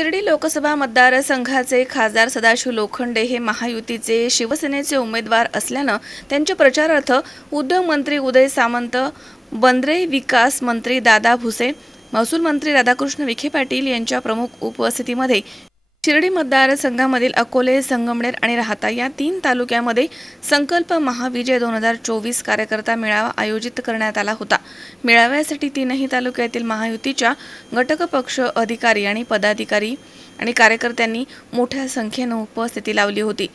शिर्डी लोकसभा मतदारसंघाचे खासदार सदाशिव लोखंडे हे महायुतीचे शिवसेनेचे उमेदवार असल्यानं त्यांच्या प्रचारार्थ उद्योगमंत्री उदय सामंत बंदरे विकास मंत्री दादा भुसे महसूल मंत्री राधाकृष्ण विखे पाटील यांच्या प्रमुख उपस्थितीमध्ये शिर्डी मतदारसंघामधील अकोले संगमनेर आणि राहता या तीन तालुक्यामध्ये संकल्प महाविजय दोन हजार चोवीस कार्यकर्ता मेळावा आयोजित करण्यात आला होता. मेळाव्यासाठी तीनही तालुक्यातील महायुतीच्या घटक पक्ष अधिकारी आणि पदाधिकारी आणि कार्यकर्त्यांनी मोठ्या संख्येनं उपस्थिती लावली होती.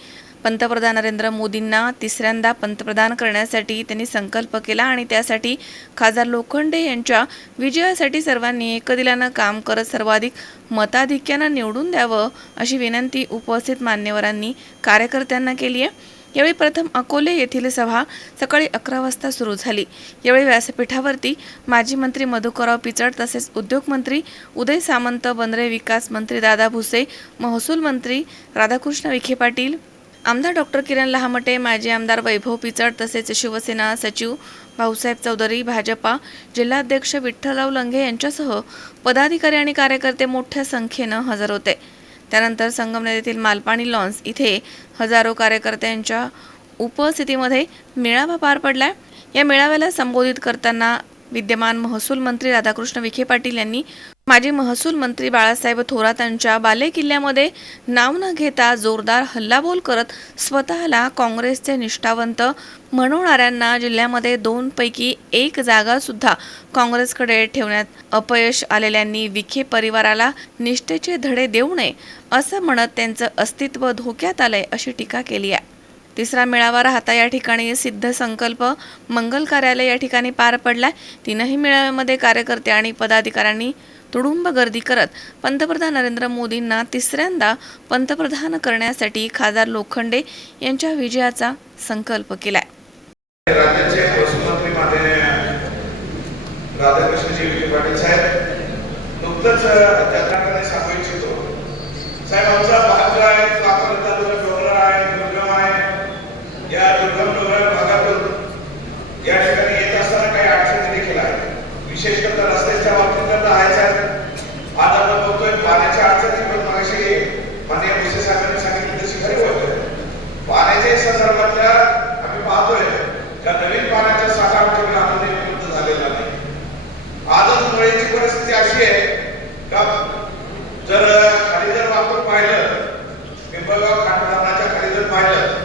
पंतप्रधान नरेंद्र मोदींना तिसऱ्यांदा पंतप्रधान करण्यासाठी त्यांनी संकल्प केला आणि त्यासाठी खासदार लोखंडे यांच्या विजयासाठी सर्वांनी एकदिलानं काम करत सर्वाधिक मताधिक्यानं निवडून द्यावं अशी विनंती उपस्थित मान्यवरांनी कार्यकर्त्यांना केली आहे. यावेळी प्रथम अकोले येथील सभा सकाळी अकरा वाजता सुरू झाली. यावेळी व्यासपीठावरती माजी मंत्री मधुकरराव पिचड तसेच उद्योगमंत्री उदय सामंत बंदरे विकास मंत्री दादा भुसे महसूल मंत्री राधाकृष्ण विखे पाटील आमदार डॉक्टर किरण लहामटे माजी आमदार वैभव पिचड तसेच शिवसेना सचिव भाऊसाहेब चौधरी भाजपा जिल्हाध्यक्ष विठ्ठलराव लंघे यांच्यासह पदाधिकारी आणि कार्यकर्ते मोठ्या संख्येनं हजर होते. त्यानंतर संगमनेर येथील मालपाणी लॉन्स इथे हजारो कार्यकर्त्यांच्या उपस्थितीमध्ये मेळावा पार पडला या मेळाव्याला संबोधित करताना विद्यमान महसूल मंत्री राधाकृष्ण विखे पाटील यांनी माजी महसूल मंत्री बाळासाहेब थोरात यांच्या बालेकिल्ल्यामध्ये नाव न घेता जोरदार हल्लाबोल करत स्वतःला काँग्रेसचे निष्ठावंत म्हणवणाऱ्यांना जिल्ह्यामध्ये दोन पैकी एक जागा सुद्धा काँग्रेसकडे ठेवण्यात अपयश आलेल्यांनी विखे परिवाराला निष्ठेचे धडे देऊ नये असं म्हणत त्यांचं अस्तित्व धोक्यात आलंय अशी टीका केली आहे. तिसरा मेळावा राहता या ठिकाणी सिद्ध संकल्प. मंगल कार्यालय या ठिकाणी पार पडलाय. तीनही मेळाव्यामध्ये कार्यकर्ते आणि पदाधिकाऱ्यांनी तुडुंब गर्दी करत पंतप्रधान नरेंद्र मोदींना तिसऱ्यांदा पंतप्रधान करण्यासाठी खासदार लोखंडे यांच्या विजयाचा संकल्प केलाय. राधाकृष्णजी विखे पाटील साहेब नुकतंच त्यांना सांगू इच्छितो. साहेब आमचा भाग जो आहे तो आपण तालुका डोंगर आहे दुर्गम आहे या दुर्गम डोंगराळ भागातून या ठिकाणी येत असताना काही अडचणी देखील आहेत. विशेष करता रस्त्याच्या बाबतीत तर आहेच आहे आज आपण बघतोय पाण्याच्या अडचणी पण मगाशी माननीय भुसे साहेबांनी सांगितलं तशी खरी होत पाण्याच्या संदर्भातल्या आम्ही पाहतोय त्या नवीन पाण्याच्या साठा आमच्या आपण उपलब्ध झालेला नाही. आजच मुळेची परिस्थिती अशी आहे का जर खाली जर वापर पाहिलं पिंपळगाव खांडणाच्या खाली जर पाहिलं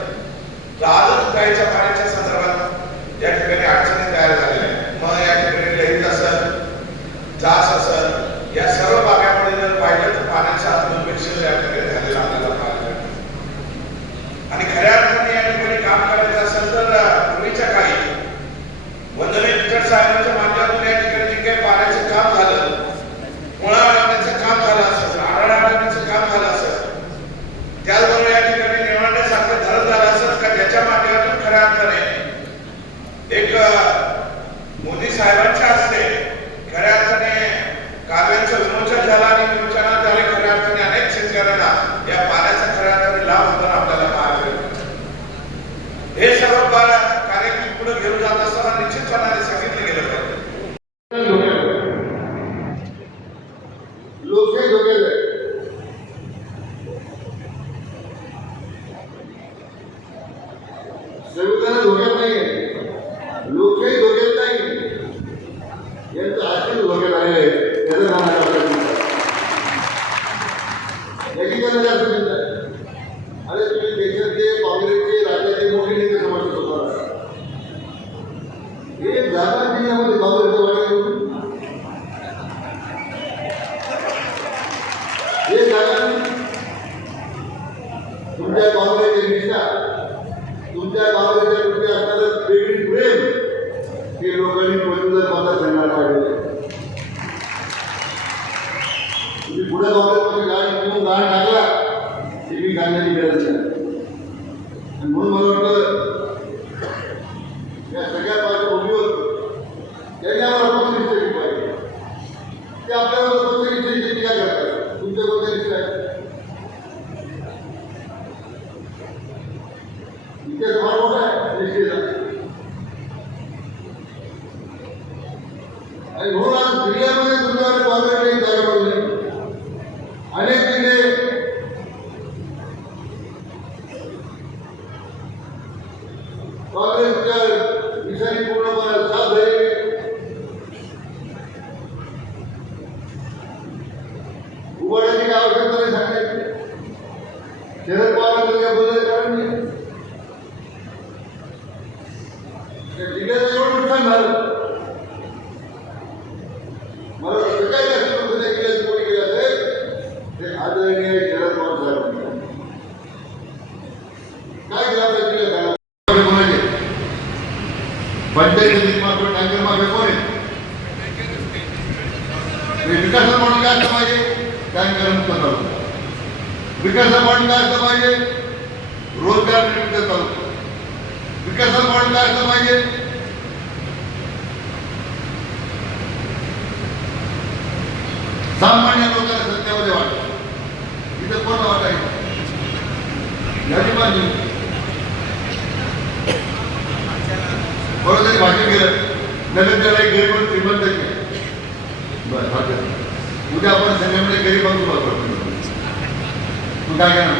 విషయం झालं पाहिजे. सामान्य लोकांना सत्तेमध्ये वाटत इथं कोण वाटायचं याची बाजू बरोबर भाषण केलं. नगर त्याला एक गरीब श्रीमंत बरं उद्या आपण संघामध्ये गरीबांचं वापरतो तू काय करणार?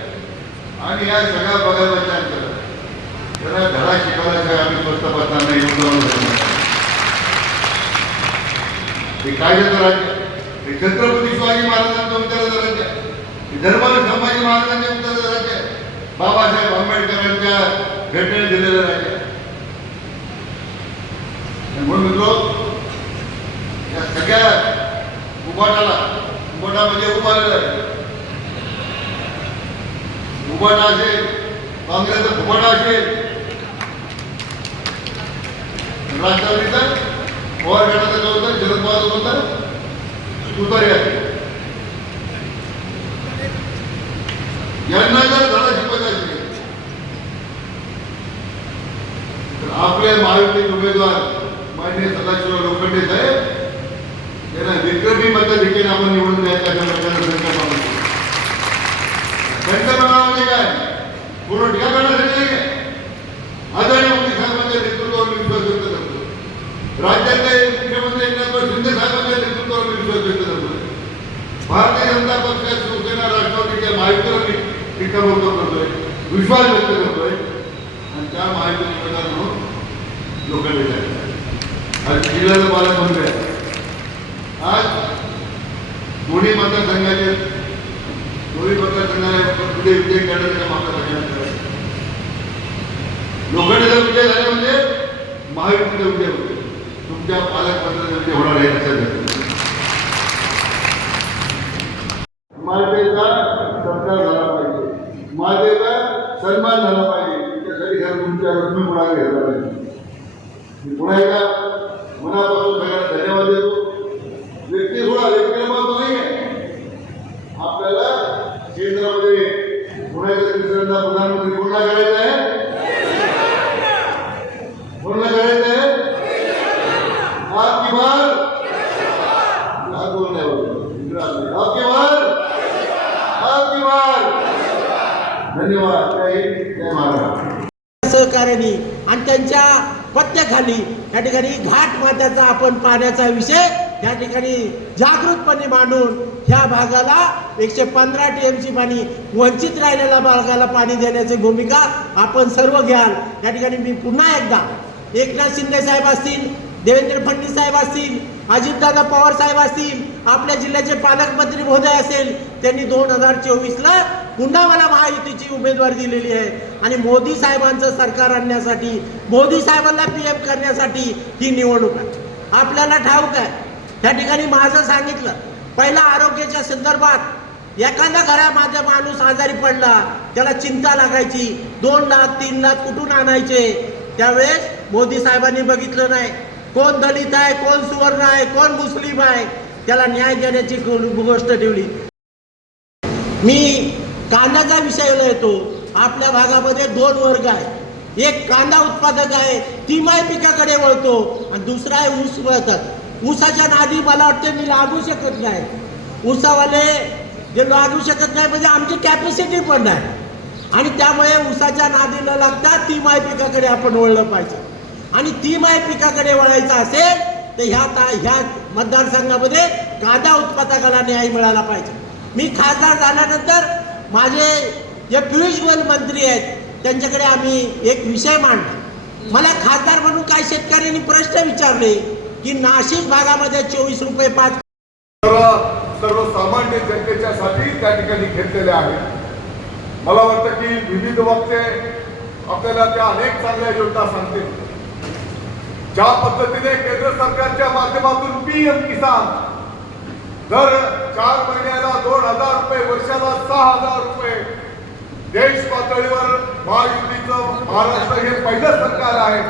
आणि या सगळ्या बघायला केलं. त्यांना धडा शिकवण्याचं आम्ही स्वस्त बसणार नाही हे काय राज्य? हे छत्रपती शिवाजी महाराजांचं उत्तराचं राज्य. धर्म धर्मवीर संभाजी महाराजांच्या उत्तराचं राज्य. बाबासाहेब आंबेडकरांच्या घटनेने दिलेलं राज्य. म्हणून मित्र या सगळ्या उभाटाला उभाटा म्हणजे उभारलेला आहे असेल काँग्रेसचा उभाटा असेल. राष्ट्रवादीचा पवार गटाचा जो होता शरद पवार जो होता तुतारी असेल यांना जर धडा शिकवायचा असेल तर आपले महायुतीचे उमेदवार माननीय सदाशिव लोखंडे साहेब त्यांना विक्रमी मताधिक्याने आपण निवडून द्यायचा अशा प्रकारचा संकल्प आपण केला. संकल्पना म्हणजे काय पूर्ण टीका नाही आदरणीय मोदी साहेबांच्या नेतृत्वावर मी विश्वास व्यक्त करतो राज्याचे मुख्यमंत्री एकनाथ शिंदे साहेबांच्या नेतृत्वावर मी विश्वास व्यक्त करतो भारतीय जनता पक्ष शिवसेना राष्ट्रवादीच्या महायुतीवर मी टीकाभोग करतोय विश्वास व्यक्त करतोय आणि त्या माहिती उमेदवार म्हणून लोकांनी आज जिल्ह्याचं पालक मंत्री आहे आज दोन्ही मतदारसंघाचे दोन्ही मतदारसंघाला पुढे विजय करण्याचं काम आपल्या सगळ्यांना करायचं लोखंडेचा विजय झाला म्हणजे महायुतीचा विजय होतो. तुमच्या पालकमंत्र्याचा विजय होणार आहे लक्षात मातेचा सत्कार झाला पाहिजे. मातेचा सन्मान झाला पाहिजे. त्यासाठी खरं तुमच्या तुम्ही पुढाकार घ्यायला पाहिजे. मी पुन्हा एकदा मनापासून सगळ्यांना धन्यवाद देतो. व्यक्ती थोडा व्यक्तीला नाही आपल्याला केंद्रामध्ये पुन्हा एकदा तिसऱ्यांदा प्रधानमंत्री पुन्हा करायचं आहे कोणला करायचं आहे आपकी बार हात बोलण्या आपकी बार आपकी बार धन्यवाद जय हिंद जय महाराष्ट्र सहकार्याने यांच्या पत्त्याखाली. या ठिकाणी घाट मात्याचा आपण पाण्याचा विषय या ठिकाणी जागृतपणे मांडून ह्या भागाला एकशे पंधरा टी एम ची पाणी वंचित राहिलेल्या भागाला पाणी देण्याची भूमिका आपण सर्व घ्याल. या ठिकाणी मी पुन्हा एकदा एकनाथ शिंदे साहेब असतील देवेंद्र फडणवीस साहेब असतील अजितदादा पवार साहेब असतील आपल्या जिल्ह्याचे पालकमंत्री महोदय असेल त्यांनी दोन हजार चोवीसला पुन्हा मला महायुतीची उमेदवारी दिलेली आहे. आणि मोदी साहेबांचं सरकार आणण्यासाठी मोदी साहेबांना पी एम करण्यासाठी ही निवडणूक आहे. आपल्याला ठाऊक आहे. त्या ठिकाणी माझं सांगितलं पहिला आरोग्याच्या संदर्भात एखादा घरा माझा माणूस आजारी पडला त्याला चिंता लागायची दोन लाख तीन लाख कुठून आणायचे? त्यावेळेस मोदी साहेबांनी बघितलं नाही. कोण दलित आहे कोण सुवर्ण आहे कोण मुस्लिम आहे त्याला न्याय देण्याची गोष्ट ठेवली. मी कांद्याचा विषयाला येतो आपल्या भागामध्ये दोन वर्ग आहे. एक कांदा उत्पादक आहे तिमाही पिकाकडे वळतो आणि दुसरा आहे ऊस वळतात. ऊसाच्या नादी मला वाटते मी लागू शकत नाही. ऊसावाले जे लागू शकत नाही म्हणजे आमची कॅपॅसिटी पण नाही. आणि त्यामुळे ऊसाच्या नादी न लागता तिमाही पिकाकडे आपण वळलं पाहिजे. आणि तिमाही पिकाकडे वळायचं असेल तर ह्या ता ह्या मतदारसंघामध्ये कांदा उत्पादकाला न्याय मिळाला पाहिजे. मी खासदार झाल्यानंतर माझे जे पियुष गोयल मंत्री आहेत त्यांच्याकडे आम्ही एक विषय मांडला. मला खासदार म्हणून काही शेतकऱ्यांनी प्रश्न विचारले की नाशिक भागामध्ये चोवीस रुपये पाच सर्व सर्वसामान्य जनतेच्या साठी त्या ठिकाणी घेतलेले आहेत मला वाटतं की विविध वक्ते आपल्याला त्या अनेक चांगल्या योजना सांगतील. ज्या पद्धतीने केंद्र सरकारच्या माध्यमातून पीएम किसान दर चार महिन्याला दोन हजार रुपये वर्षाला सहा हजार रुपये. देश पातळीवर महायुतीचं महाराष्ट्र हे पहिलं सरकार आहे.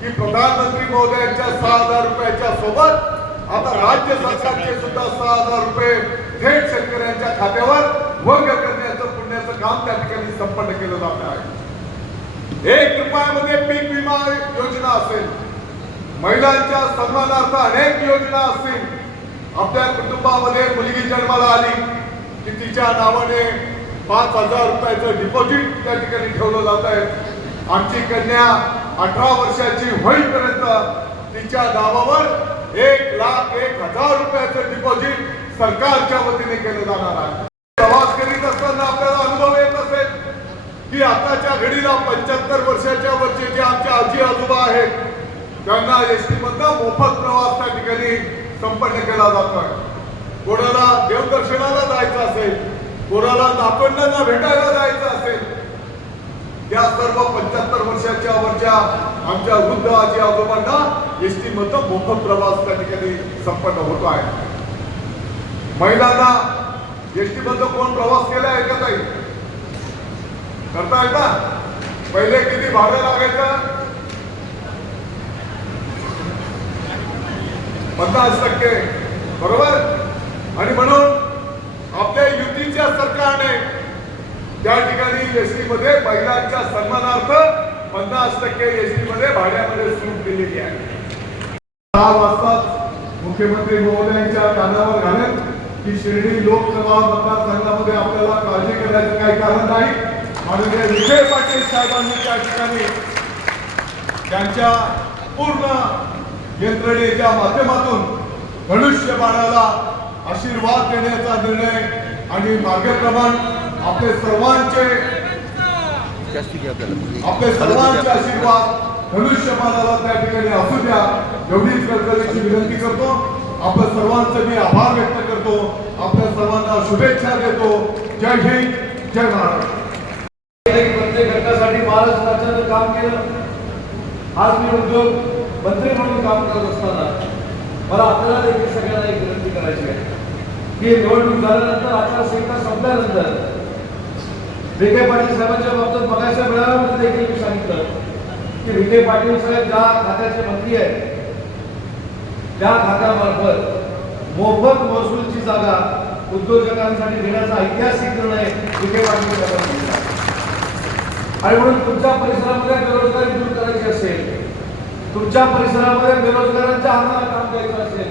की प्रधानमंत्री महोदयांच्या सहा हजार रुपयाच्या सोबत आता राज्य सरकारचे सुद्धा सहा हजार रुपये थेट शेतकऱ्यांच्या खात्यावर वर्ग करण्याचं पुण्याचं काम त्या ठिकाणी संपन्न केलं जात आहे. एक रुपयामध्ये पीक विमा योजना असेल. महिलांच्या सन्मानार्थ अनेक योजना असतील. आपल्या कुटुंबामध्ये मुलगी जन्माला आली की तिच्या नावाने पाच हजार रुपयाचं डिपॉझिट त्या ठिकाणी ठेवलं जात आहे. आमची कन्या अठरा वर्षाची होईपर्यंत तिच्या नावावर एक लाख एक हजार रुपयाचं डिपॉझिट सरकारच्या वतीने केलं जाणार आहे. प्रवास करीत असताना आपल्याला अनुभव येत असेल की आताच्या घडीला पंच्याहत्तर वर्षाच्या वरचे जे आमच्या आजी आजोबा आहेत त्यांना एस टी मधनं मोफत प्रवास त्या ठिकाणी संपन्न केला जातोय कोणाला देवदर्शनाला जायचं असेल कोणाला नातवंडांना भेटायला जायचं असेल त्या सर्व पंच्याहत्तर वर्षाच्या वरच्या आमच्या वृद्ध आजी आजोबांना एस टी मधनं मोफत प्रवास त्या ठिकाणी संपन्न होतो आहे. महिलांना एस टी मधनं कोण प्रवास केला आहे का ताई? करता का पहिले किती भाडं लागायचं? पन्नास टक्के. बरोबर? आणि म्हणून आपल्या युतीच्या सरकारने त्या ठिकाणी एसटी मध्ये महिलांच्या सन्मानार्थ पन्नास टक्के एसटी मध्ये भाड्यामध्ये सूट दिलेली आहे. सहा वाजता मुख्यमंत्री महोदयांच्या कानावर घालत की शिर्डी लोकसभा मतदारसंघामध्ये आपल्याला काळजी करण्याचं काही कारण नाही. माननीय विजय पाटील साहेबांनी त्या ठिकाणी त्यांच्या पूर्ण यंत्रणेच्या माध्यमातून धनुष्यबाणाला आशीर्वाद देण्याचा निर्णय आणि मार्गक्रमण आपले सर्वांचे आपले सर्वांचे आशीर्वाद मनुष्यबाळाला त्या ठिकाणी असू द्या. एवढीच कळकळीची विनंती करतो. आपल्या सर्वांचे मी आभार व्यक्त करतो. आपल्या सर्वांना शुभेच्छा देतो. जय हिंद जय महाराष्ट्र प्रत्येक घटकासाठी महाराष्ट्राचं काम केलं. आज मी उद्योग मंत्री म्हणून काम करत असताना मला आपल्याला देखील सगळ्यांना एक विनंती करायची आहे. की निवडणूक झाल्यानंतर आचारसंहिता संपल्यानंतर विखे पाटील साहेबांच्या बाबतीत बघायच्या मेळाव्यामध्ये देखील मी सांगितलं की विखे पाटील साहेब ज्या खात्याचे मंत्री आहेत त्या खात्यामार्फत मोफत महसूलची जागा उद्योजकांसाठी देण्याचा ऐतिहासिक निर्णय विखे पाटील साहेबांनी आणि म्हणून तुमच्या परिसरामध्ये बेरोजगारी तुमच्या परिसरामध्ये बेरोजगारांच्या हाताला काम द्यायचं असेल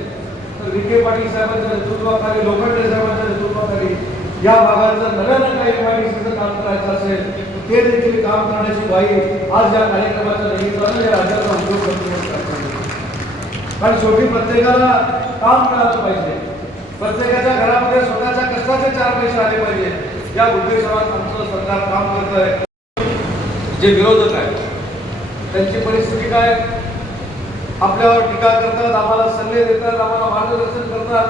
तर विखे पाटील साहेबांच्या नेतृत्वाखाली लोखंडे साहेबांच्या नेतृत्वाखाली या भागाचं नव्यानं काही एमआयडीसीचं काम करायचं असेल ते देखील काम करण्याची ग्वाही आज या कार्यक्रमाच्या निमित्तानं या राज्याचा उद्योग कारण शेवटी प्रत्येकाला काम मिळालं पाहिजे. प्रत्येकाच्या घरामध्ये स्वतःच्या कष्टाचे चार पैसे आले पाहिजे. या उद्देशावर आमचं सरकार काम करत आहे जे विरोधक आहेत त्यांची परिस्थिती काय? आपल्यावर टीका करतात आम्हाला सल्ले देतात आम्हाला मार्गदर्शन करतात.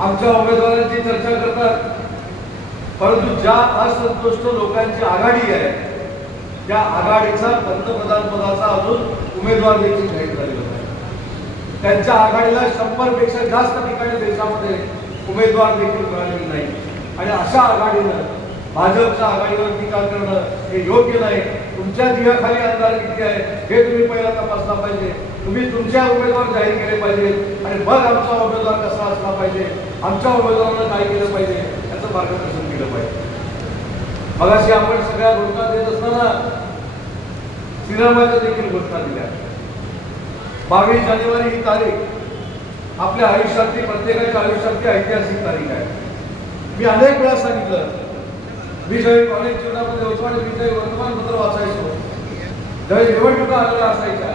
आमच्या उमेदवारांची चर्चा करतात. परंतु ज्या असंतुष्ट लोकांची आघाडी आहे त्या आघाडीचा पंतप्रधान पदाचा अजून उमेदवार देखील जाहीर झालेला नाही. त्यांच्या आघाडीला शंभरपेक्षा जास्त ठिकाणी देशामध्ये उमेदवार देखील मिळालेले नाही आणि अशा आघाडीनं भाजपच्या आघाडीवर टीका करणं हे योग्य नाही. तुमच्या दिव्याखाली अंधार किती आहे हे तुम्ही पहिला तपासला पाहिजे. तुम्ही तुमच्या उमेदवार जाहीर केले पाहिजे आणि मग आमचा उमेदवार कसा असला पाहिजे आमच्या उमेदवारानं काय केलं पाहिजे याचं मार्गदर्शन केलं पाहिजे. मगाशी आपण सगळ्या घोषणा देत असताना सिनेमाच्या देखील घोषणा दिल्या. बावीस जानेवारी ही तारीख आपल्या आयुष्यातली प्रत्येकाच्या आयुष्यातली ऐतिहासिक तारीख आहे. मी अनेक वेळा सांगितलं मी ज्यावेळी कॉलेज जीवनामध्ये होतो आणि मी ज्यावेळी वर्तमानपत्र वाचायचो. ज्यावेळी निवडणुका आलेल्या असायच्या.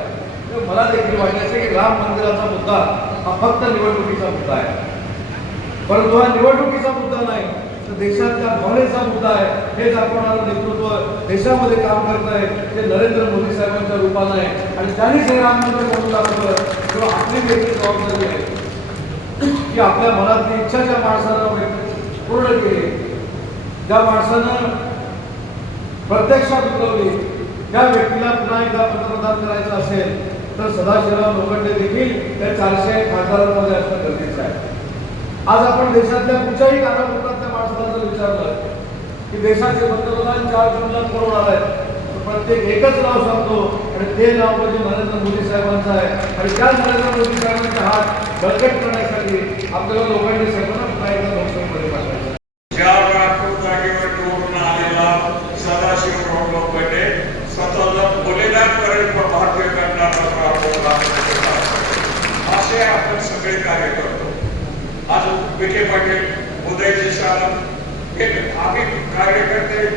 मला देखील वाटायचं की राम मंदिराचा मुद्दा हा फक्त निवडणुकीचा मुद्दा आहे. परंतु हा निवडणुकीचा मुद्दा नाही तर देशातल्या भावनेचा मुद्दा आहे. हे दाखवणारं नेतृत्व देशामध्ये काम करत आहे ते नरेंद्र मोदी साहेबांच्या रूपानं आहे. आणि त्यांनीच हे राम मंदिर म्हणून दाखवलं तेव्हा आपली देखील जबाबदारी आहे. की आपल्या मनातली इच्छा ज्या माणसानं पूर्ण केली ज्या माणसानं प्रत्यक्षात उतरवली त्या व्यक्तीला पुन्हा एकदा पंतप्रधान करायचं असेल तर सदाशिवराव लोखंडे देखील त्या चारशे खासदारांमध्ये असणं गरजेचं आहे. आज आपण देशातल्या कुठच्याही कानाकोपऱ्यातल्या माणसाला जर विचारलं की देशाचे पंतप्रधान चार जूनला कोण होणार आहेत? प्रत्येक एकच नाव सांगतो आणि ते नाव म्हणजे नरेंद्र मोदी साहेबांचं आहे. आणि त्या नरेंद्र मोदी साहेबांचा हात बळकट करण्यासाठी आपल्याला लोकांनी सर्वांना पुन्हा एकदा लोकसभेमध्ये पाठवायचं ज्या राठोड जागेवर निवडून आलेला सदाशिवराव लोखंडे स्वतःला बलिदान करेल पण भारतीय करणारा असे आपण सगळे कार्य करतो. आज विखे पाटील उदयजी सावंत हे आम्ही कार्यकर्ते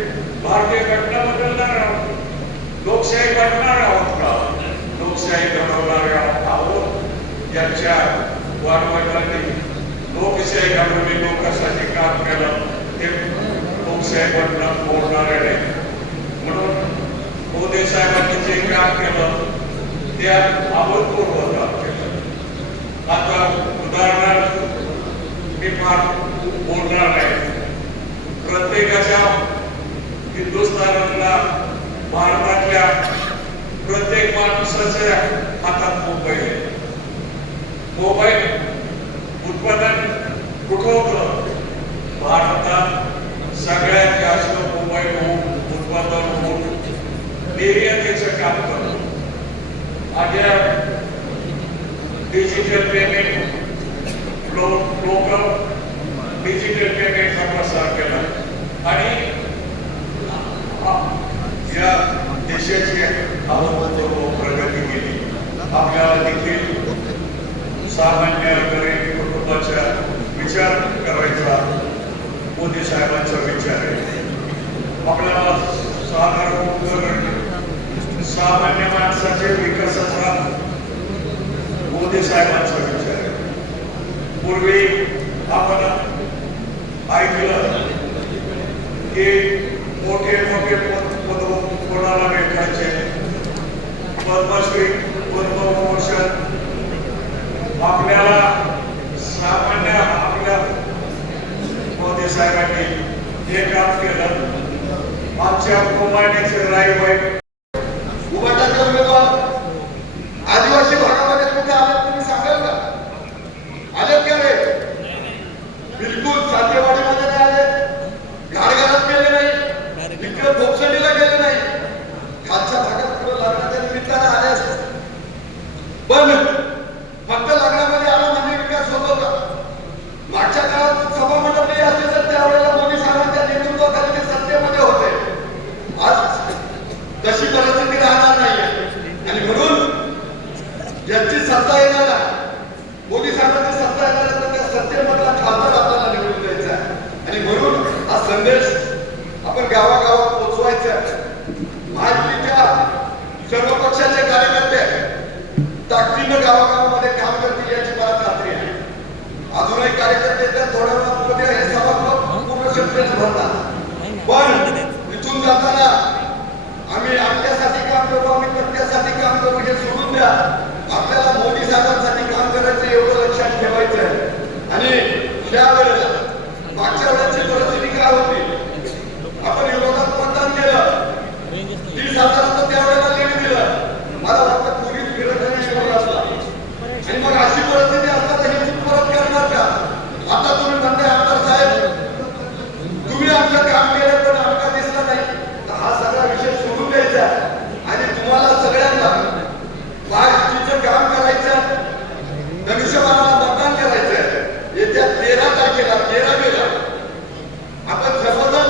भारतीय घटना बदलणार आहोत. लोकशाही घडणार आहोत का? लोकशाही घडवणार आहोत. यांच्या वाढवणारी लोकशाही घडवली लोकांसाठी काम केलं ते लोकशाही बनणं बोलणारे नाही. म्हणून मोदी साहेबांनी जे काम केलं ते अभूतपूर्व. आता उदाहरणार्थ मी फार बोलणार नाही प्रत्येकाच्या हिंदुस्थानातल्या भारतातल्या प्रत्येक माणसाच्या हातात मोबाईल आहे. मोबाईल उत्पादन कुठं होतं? भारतात सगळ्यात जास्त मोबाईल होऊन उत्पादन होऊन निर्यातीचं काम करतो आज या डिजिटल पेमेंट लोक डिजिटल पेमेंटचा प्रसार केला. आणि या देशाची अभूतपूर्व प्रगती केली. आपल्याला देखील सामान्य गरीब कुटुंबाचा विचार करायचा मोदी साहेबांचा विचार आहे. आपल्याला साधारण सामान्य माणसाच्या विकासाचा मोदी साहेबांचा विचार पूर्वी आपण ऐकलं की मोठे मोठे पद कोणाला भेटायचे? पद्मश्री पद्मभूषण. आपल्याला सामान्य आपल्या मोदी साहेबांनी हे काम केलं. आमच्या कुमारीचे राईबाई उभाटाचे उमेदवार आदिवासी भागामध्ये कुठे आले तुम्ही सांगाल का आलेत का रे बिलकुल सातेवाडीमध्ये नाही आले घाटघरात गेले नाही इकडे बोपसडीला गेले नाही खालच्या भागात पुढे लग्नाच्या निमित्ताने आले असते पण फक्त लग्नामध्ये आला म्हणजे विकास होतो का मागच्या काळात सभा मंडप नाही असते तर त्यावेळेला मोदी साहेबांच्या नेतृत्वाखाली ते सत्तेमध्ये होते आज तशी परिस्थिती राहणार नाहीये आणि म्हणून ज्यांची सत्ता येणार आहे, मोदी साहेबांची सत्ता येणार आहे, तर त्या सत्तेमधला खासदार आपल्याला निवडून द्यायचा आहे आणि म्हणून हा संदेश आपण गावागावात पोचवायचा आहे महायुतीच्या सर्व पक्षाचे कार्यकर्ते विभिन्न गावागावामध्ये काम करतील याची मला खात्री आहे. अजूनही कार्यकर्ते त्या थोड्या वेळामध्ये हे सभागृह पूर्ण क्षमतेने भरतात. पण इथून जाताना आम्ही आमच्यासाठी काम करू आम्ही प्रत्येकासाठी काम करू हे सोडून द्या. आपल्याला मोदी साहेबांसाठी काम करायचं एवढं लक्षात ठेवायचं आहे आणि त्यावेळेला वेळेला मागच्या वेळेची परिस्थिती काय होती आपण विरोधात मतदान केलं तीस हजाराचं त्यावेळेला लीड दिलं मला वाटतं पूर्वीच फिरत नाही असला आणि मग अशी परिस्थिती असता तर हे परत करणार का आता तुम्ही तारखेला तेरा मेला आपण सर्वजण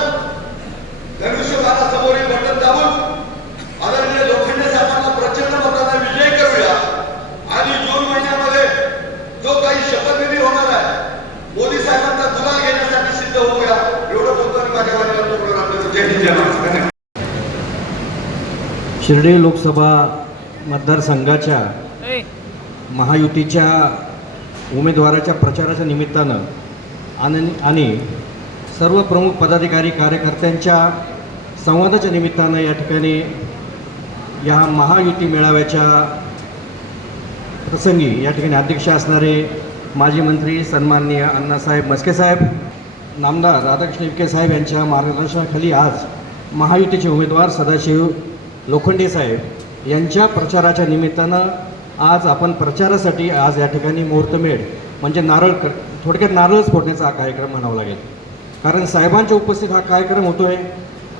धनुष्यबाणा समोरील बटन दाबून आदरणीय लोखंडे साहेबांना प्रचंड मताने विजय करूया आणि जून महिन्यामध्ये जो काही शपथविधी होणार आहे मोदी साहेबांचा गुलाल घेण्यासाठी सिद्ध होऊया एवढं बोलतो आणि माझ्या वाणीला प्रोग्राम करतो जय हिंद जय महाराष्ट्र धन्यवाद शिर्डी लोकसभा मतदारसंघाच्या महायुतीच्या उमेदवाराच्या प्रचाराच्या निमित्तानं आणि आणि सर्व प्रमुख पदाधिकारी कार्यकर्त्यांच्या संवादाच्या निमित्तानं या ठिकाणी या महायुती मेळाव्याच्या प्रसंगी या ठिकाणी अध्यक्ष असणारे माजी मंत्री सन्माननीय अण्णासाहेब मस्केसाहेब नामदार राधाकृष्ण विखे साहेब यांच्या मार्गदर्शनाखाली आज महायुतीचे उमेदवार सदाशिव लोखंडे साहेब यांच्या प्रचाराच्या निमित्तानं आज आपण प्रचारासाठी आज या ठिकाणी मुहूर्तमेढ म्हणजे नारळ क थोडक्यात नारळच फोडण्याचा हा कार्यक्रम म्हणावा लागेल. कारण साहेबांच्या उपस्थित हा कार्यक्रम होतो आहे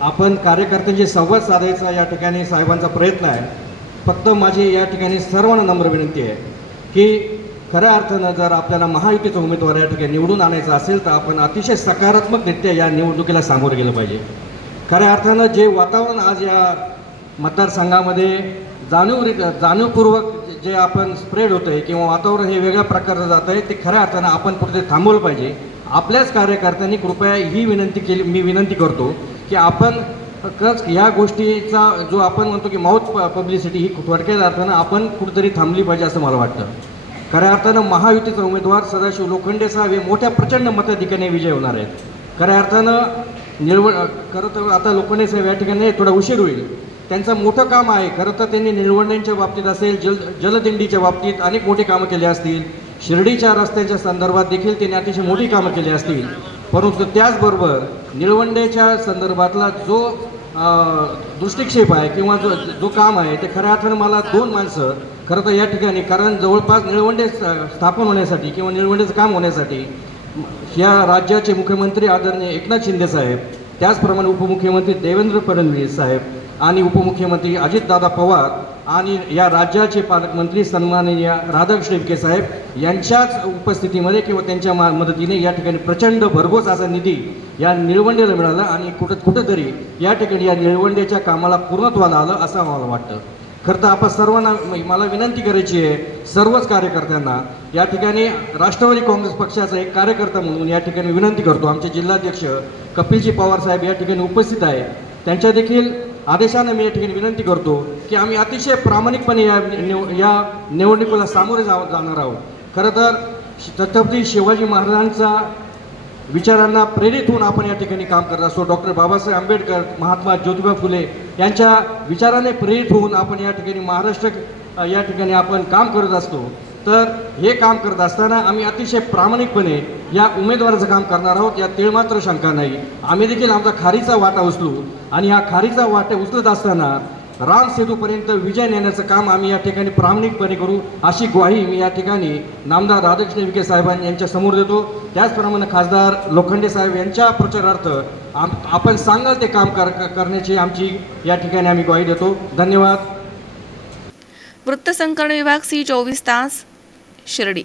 आपण कार्यकर्त्यांशी संवाद साधायचा या ठिकाणी साहेबांचा प्रयत्न आहे. फक्त माझी या ठिकाणी सर्वांना नम्र विनंती आहे की खऱ्या अर्थानं जर आपल्याला महायुतीचा उमेदवार या ठिकाणी निवडून आणायचा असेल तर आपण अतिशय सकारात्मकरित्या या निवडणुकीला सामोरं गेलं पाहिजे. खऱ्या अर्थानं जे वातावरण आज या मतदारसंघामध्ये जाणीव जाणीवपूर्वक जे आपण स्प्रेड होतं आहे किंवा वातावरण हे वेगळ्या प्रकारचं जात आहे ते खऱ्या अर्थानं आपण कुठे थांबवलं पाहिजे. आपल्याच कार्यकर्त्यांनी कृपया ही विनंती केली मी विनंती करतो की आपण कच ह्या गोष्टीचा जो आपण म्हणतो की माऊथ पब्लिसिटी ही थोडक्यात अर्थानं आपण कुठेतरी थांबली पाहिजे असं मला वाटतं. खऱ्या अर्थानं महायुतीचा उमेदवार सदाशिव लोखंडे साहेब हे मोठ्या प्रचंड मताधिकाने विजय होणार आहेत. खऱ्या अर्थानं निर्वळ खरं तर आता लोखंडे साहेब या ठिकाणी थोडा उशीर होईल. त्यांचं मोठं काम आहे. खरं तर त्यांनी निळवंड्यांच्या बाबतीत असेल जल जलदिंडीच्या बाबतीत अनेक मोठी कामं केली असतील. शिर्डीच्या रस्त्याच्या संदर्भात देखील त्यांनी अतिशय मोठी कामं केली असतील. परंतु त्याचबरोबर निळवंडेच्या संदर्भातला जो दृष्टिक्षेप आहे किंवा जो जो काम आहे ते खऱ्या अर्थानं मला दोन माणसं खरं तर या ठिकाणी कारण जवळपास निळवंडे स्थापन होण्यासाठी किंवा निळवंडेचं काम होण्यासाठी या राज्याचे मुख्यमंत्री आदरणीय एकनाथ शिंदे साहेब त्याचप्रमाणे उपमुख्यमंत्री देवेंद्र फडणवीस साहेब आणि उपमुख्यमंत्री अजितदादा पवार आणि या राज्याचे पालकमंत्री सन्माननीय राधाकृष्ण विखे साहेब यांच्याच उपस्थितीमध्ये किंवा त्यांच्या मा मदतीने या ठिकाणी प्रचंड भरघोस असा निधी या निळवंडेला मिळाला आणि कुठं कुठंतरी या ठिकाणी या निळवंडेच्या कामाला पूर्णत्वाला आलं असं मला वाटतं. खरं तर आपण सर्वांना मला विनंती करायची आहे सर्वच कार्यकर्त्यांना या ठिकाणी राष्ट्रवादी काँग्रेस पक्षाचा एक कार्यकर्ता म्हणून या ठिकाणी विनंती करतो. आमचे जिल्हाध्यक्ष कपिलजी पवार साहेब या ठिकाणी उपस्थित आहे त्यांच्या देखील आदेशानं मी या ठिकाणी विनंती करतो की आम्ही अतिशय प्रामाणिकपणे या निव या निवडणुकीला सामोरे जा जाणार आहोत. खरं तर छत्रपती शिवाजी महाराजांचा विचारांना प्रेरित होऊन आपण या ठिकाणी काम करत असतो. डॉक्टर बाबासाहेब आंबेडकर महात्मा ज्योतिबा फुले यांच्या विचाराने प्रेरित होऊन आपण या ठिकाणी महाराष्ट्र या ठिकाणी आपण काम करत असतो. तर हे काम करत असताना आम्ही अतिशय प्रामाणिकपणे या उमेदवाराचं काम करणार आहोत. या तिळमात्र शंका नाही. आम्ही देखील आमचा खारीचा वाटा उचलू आणि हा खारीचा वाटा उचलत असताना राम सेतूपर्यंत विजय नेण्याचं काम आम्ही या ठिकाणी प्रामाणिकपणे करू अशी ग्वाही मी या ठिकाणी नामदार राधाकृष्ण विखे साहेबांनी यांच्या समोर देतो. त्याचप्रमाणे खासदार लोखंडे साहेब यांच्या प्रचारार्थ आम आपण सांगाल ते काम कर करण्याची आमची या ठिकाणी आम्ही ग्वाही देतो. धन्यवाद. वृत्तसंकलन विभाग सी चोवीस तास. शिर्डी